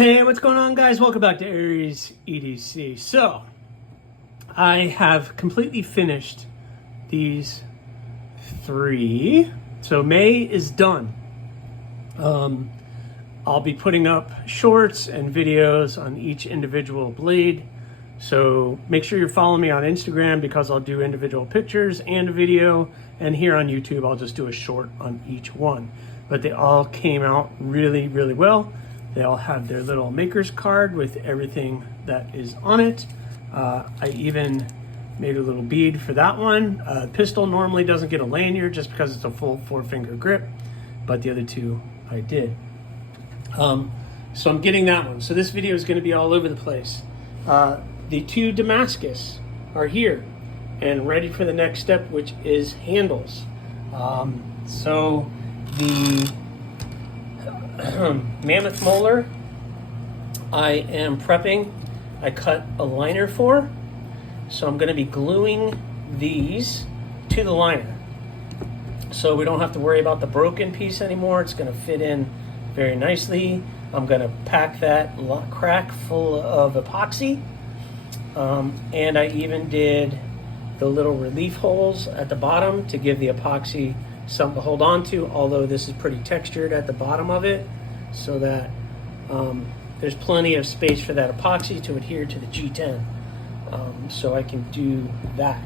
Hey, what's going on, guys? Welcome back to AriesEDC. So, I have completely finished these three. So May is done. I'll be putting up shorts and videos on each individual blade. So make sure you're following me on Instagram because I'll do individual pictures and a video. And here on YouTube, I'll just do a short on each one. But they all came out really, really well. They all have their little maker's card with everything that is on it. I even made a little bead for that one. Pistol normally doesn't get a lanyard just because it's a full 4-finger grip, but the other two I did. So I'm getting that one. So this video is going to be all over the place. The two Damascus are here and ready for the next step, which is handles. So the Mammoth Molar I am prepping. I cut a liner for, so I'm going to be gluing these to the liner so we don't have to worry about the broken piece anymore. It's going to fit in very nicely. I'm going to pack that crack full of epoxy, and I even did the little relief holes at the bottom to give the epoxy something to hold on to, although this is pretty textured at the bottom of it, so that there's plenty of space for that epoxy to adhere to the G10. So I can do that.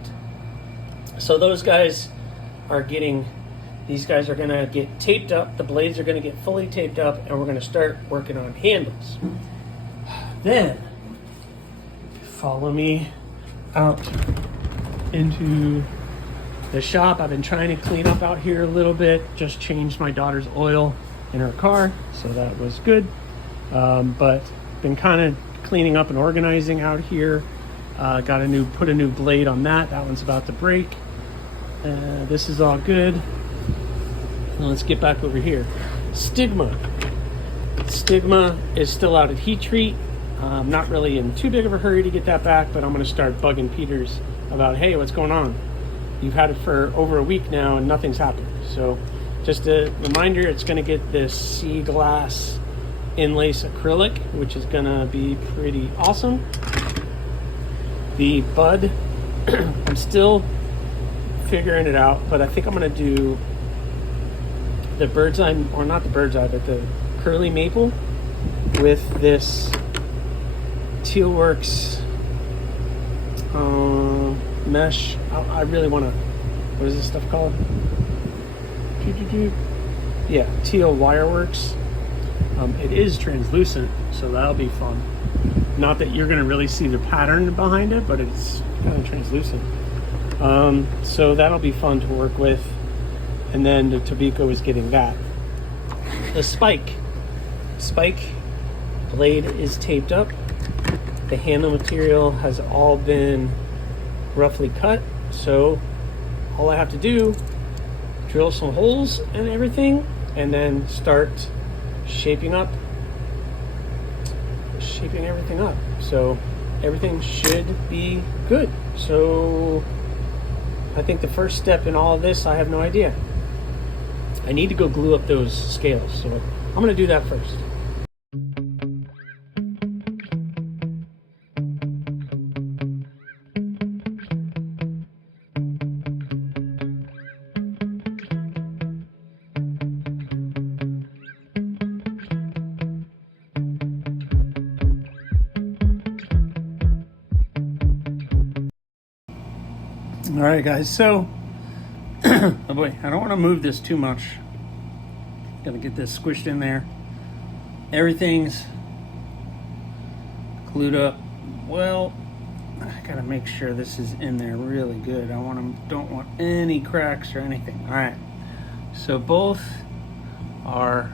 So those guys are these guys are gonna get taped up, the blades are gonna get fully taped up, and we're gonna start working on handles. Then, follow me out into the shop. I've been trying to clean up out here a little bit, just changed my daughter's oil in her car, so that was good. But been kind of cleaning up and organizing out here. Put a new blade on that. That one's about to break. This is all good. Now let's get back over here. Stigma is still out at heat treat. I'm not really in too big of a hurry to get that back, but I'm going to start bugging Peters about, hey, what's going on? You've had it for over a week now and nothing's happened. So just a reminder, it's going to get this sea glass inlace acrylic, which is going to be pretty awesome. The bud, I'm still figuring it out, but I think I'm going to do the bird's eye, or not the bird's eye, but the curly maple with this Tealworks mesh. I really want to, what is this stuff called? Yeah, Teal Wireworks. It is translucent, so that'll be fun. Not that you're going to really see the pattern behind it, but it's kind of translucent. So that'll be fun to work with. And then the Tobiko is getting that. The spike blade is taped up. The handle material has all been roughly cut, so all I have to do, drill some holes and everything, and then start shaping everything up. So everything should be good. So I think the first step in all of this, I have no idea. I need to go glue up those scales, so I'm going to do that first. All right, guys, so, oh boy, I don't want to move this too much. Gotta get this squished in there. Everything's glued up. Well, I gotta make sure this is in there really good. Don't want any cracks or anything. All right, so both are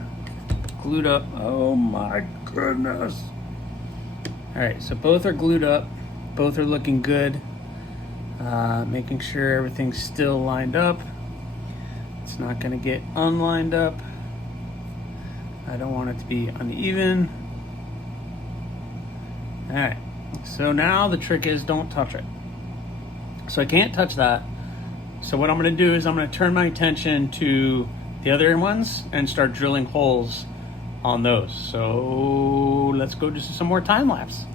glued up. Oh my goodness. All right, so both are glued up. Both are looking good. Making sure everything's still lined up. It's not going to get unlined up. I don't want it to be uneven. All right, so now the trick is don't touch it. So I can't touch that. So what I'm going to do is I'm going to turn my attention to the other ones and start drilling holes on those. So let's go do some more time lapse.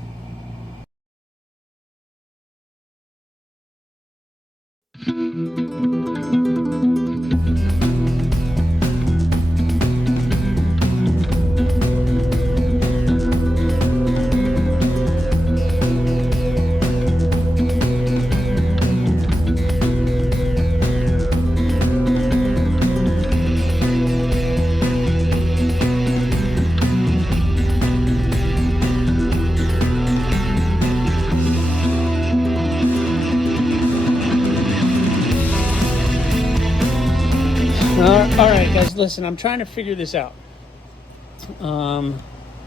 All right, guys, listen, I'm trying to figure this out.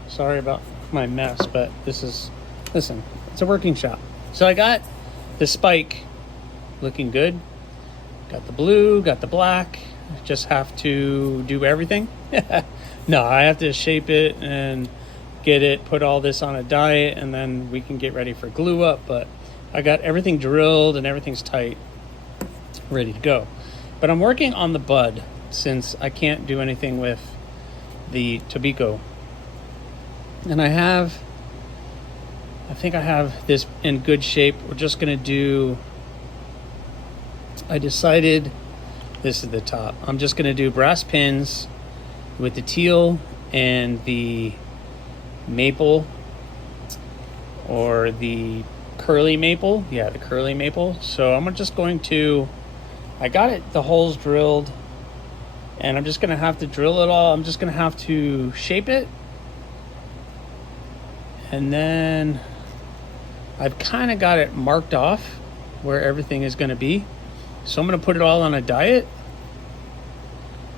Sorry about my mess, but listen, it's a working shop. So I got the spike looking good. Got the blue, got the black. Just have to do everything. No, I have to shape it and get it, put all this on a diet, and then we can get ready for glue up. But I got everything drilled and everything's tight, ready to go. But I'm working on the bud since I can't do anything with the Tobiko. And I think I have this in good shape. We're just gonna do, I decided, this is the top. I'm just gonna do brass pins with the teal and the maple, or the curly maple. Yeah, the curly maple. So I'm just going to, I got it, the holes drilled, and I'm just gonna have to drill it all. I'm just gonna have to shape it. And then I've kind of got it marked off where everything is gonna be. So I'm gonna put it all on a diet,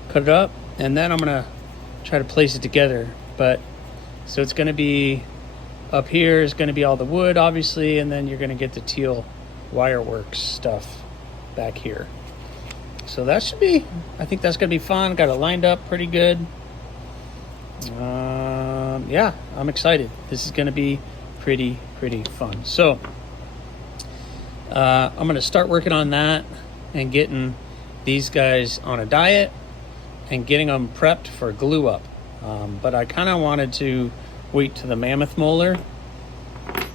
cut it up, and then I'm gonna try to place it together. But so it's gonna be, up here is gonna be all the wood, obviously, and then you're gonna get the teal wireworks stuff back here. So that should be, I think that's gonna be fun. Got it lined up pretty good. Yeah, I'm excited. This is gonna be pretty fun. So I'm gonna start working on that and getting these guys on a diet and getting them prepped for glue up. But I kind of wanted to wait to the mammoth molar,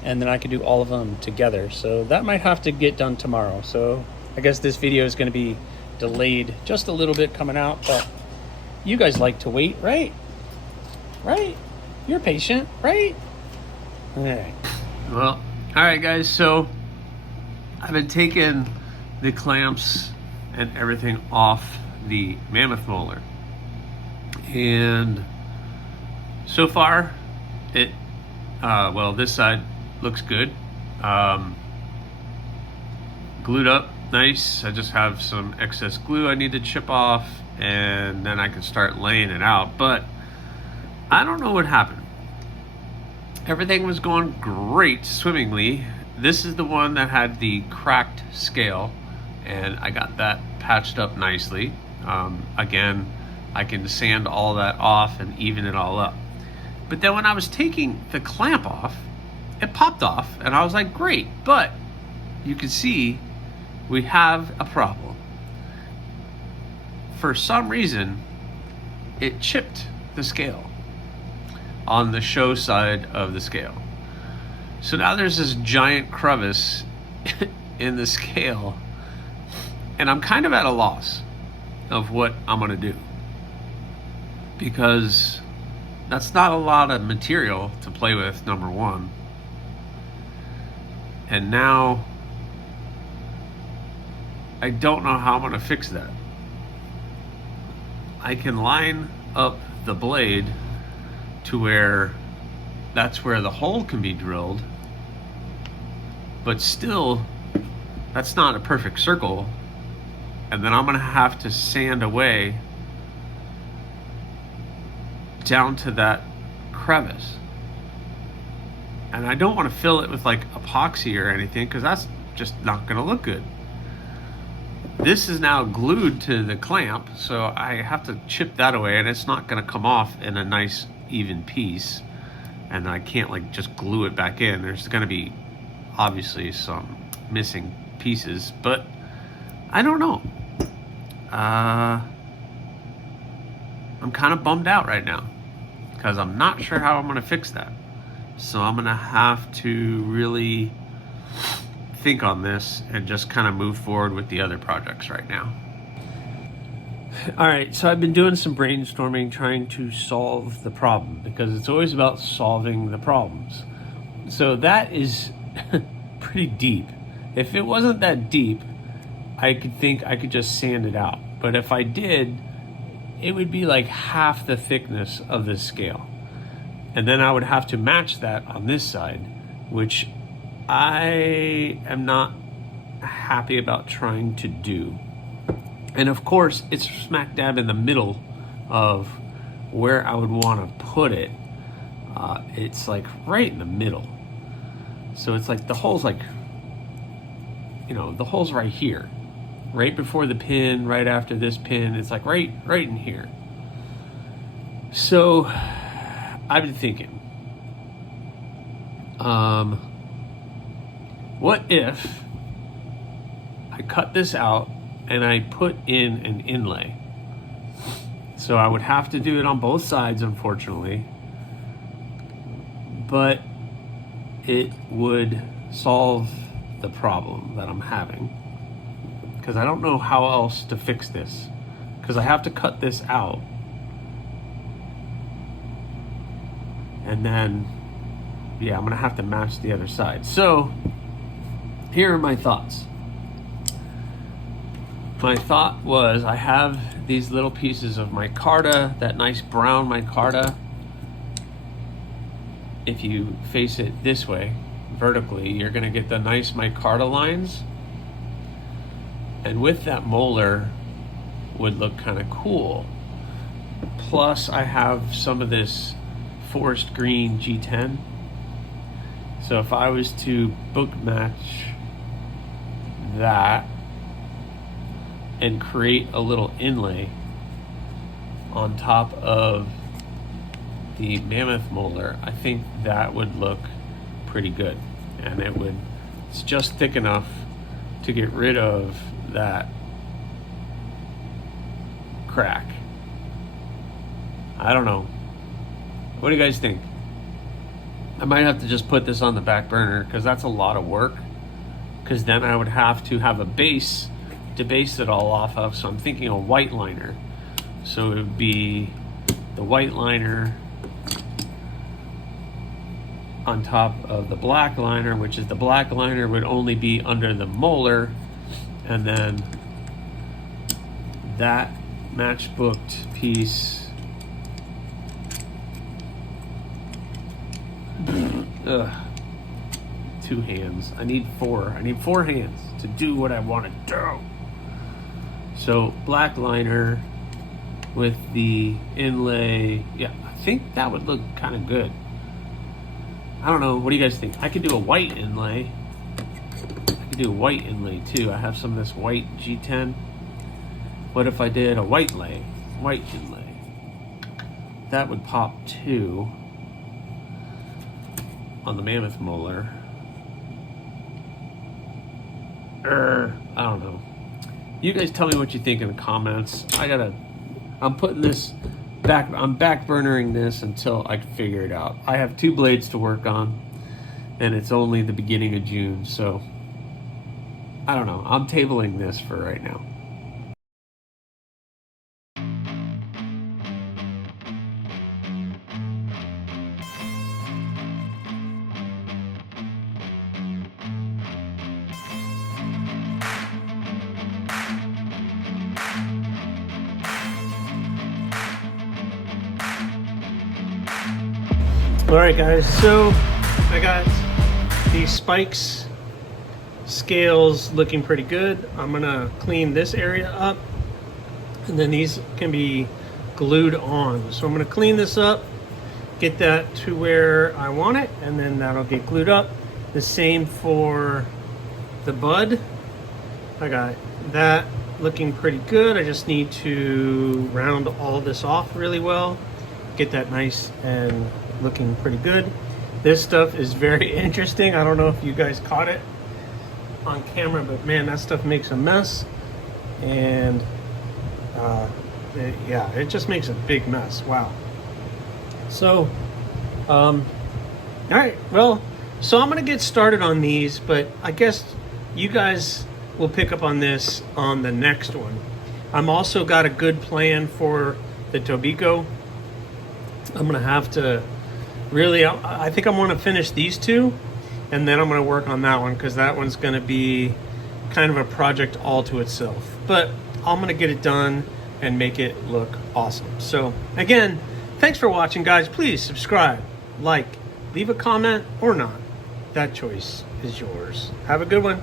and then I could do all of them together. So that might have to get done tomorrow. So I guess this video is gonna be delayed just a little bit coming out, but you guys like to wait, right? You're patient, right? All right. Well, all right, guys. So I've been taking the clamps and everything off the mammoth molar, and so far it well, this side looks good, glued up nice. I just have some excess glue I need to chip off, and then I can start laying it out. But I don't know what happened. Everything was going great, swimmingly. This is the one that had the cracked scale, and I got that patched up nicely. Again, I can sand all that off and even it all up. But then when I was taking the clamp off, it popped off, and I was like, great. But you can see we have a problem. For some reason, it chipped the scale on the show side of the scale. So now there's this giant crevice in the scale, and I'm kind of at a loss of what I'm gonna do, because that's not a lot of material to play with, number one. And now I don't know how I'm gonna fix that. I can line up the blade to where that's where the hole can be drilled, but still that's not a perfect circle, and then I'm gonna have to sand away down to that crevice. And I don't want to fill it with like epoxy or anything, because that's just not gonna look good. This is now glued to the clamp, so I have to chip that away, and it's not gonna come off in a nice even piece, and I can't like just glue it back in. There's gonna be obviously some missing pieces, but I don't know. I'm kind of bummed out right now. because I'm not sure how I'm going to fix that. So I'm going to have to really think on this and just kind of move forward with the other projects right now. All right, so I've been doing some brainstorming trying to solve the problem, because it's always about solving the problems. So that is pretty deep. If it wasn't that deep, I could think I could just sand it out. But if I did, it would be like half the thickness of this scale. And then I would have to match that on this side, which I am not happy about trying to do. And of course, it's smack dab in the middle of where I would want to put it. It's like right in the middle. So it's like the hole's like, you know, the hole's right here. Right before the pin, right after this pin. It's like right in here. So I've been thinking, what if I cut this out and I put in an inlay? So I would have to do it on both sides, unfortunately, but it would solve the problem that I'm having, because I don't know how else to fix this, because I have to cut this out. And then, yeah, I'm gonna have to match the other side. So here are my thoughts. My thought was, I have these little pieces of micarta, that nice brown micarta. If you face it this way, vertically, you're gonna get the nice micarta lines. And with that molar would look kind of cool. Plus I have some of this forest green G10. So if I was to book match that and create a little inlay on top of the mammoth molar, I think that would look pretty good. And it's just thick enough to get rid of that crack. I don't know. What do you guys think? I might have to just put this on the back burner, because that's a lot of work, because then I would have to have a base to base it all off of. So I'm thinking a white liner. So it would be the white liner on top of the black liner, which is the black liner would only be under the molar, and then that matchbooked piece. Ugh. 2 hands. I need 4. I need 4 hands to do what I want to do. So black liner with the inlay. Yeah, I think that would look kind of good. I don't know. What do you guys think? I could do a white inlay. I could do a white inlay too. I have some of this white G10. What if I did a white inlay? That would pop too on the mammoth molar. I don't know. You guys tell me what you think in the comments. I'm putting this back. I'm back burnering this until I can figure it out. I have 2 blades to work on, and it's only the beginning of June, so I don't know. I'm tabling this for right now. All right, guys, so I got these spikes scales looking pretty good. I'm gonna clean this area up, and then these can be glued on. So I'm gonna clean this up, get that to where I want it, and then that'll get glued up. The same for the bud. I got that looking pretty good. I just need to round all this off really well, get that nice and looking pretty good. This stuff is very interesting. I don't know if you guys caught it on camera, but man, that stuff makes a mess. And it just makes a big mess. Wow. So, all right, well, so I'm gonna get started on these, but I guess you guys will pick up on this on the next one. I'm also got a good plan for the Tobiko. I'm gonna have to really, I think I'm gonna finish these two, and then I'm gonna work on that one, because that one's gonna be kind of a project all to itself. But I'm gonna get it done and make it look awesome. So again, thanks for watching, guys. Please subscribe, like, leave a comment or not. That choice is yours. Have a good one.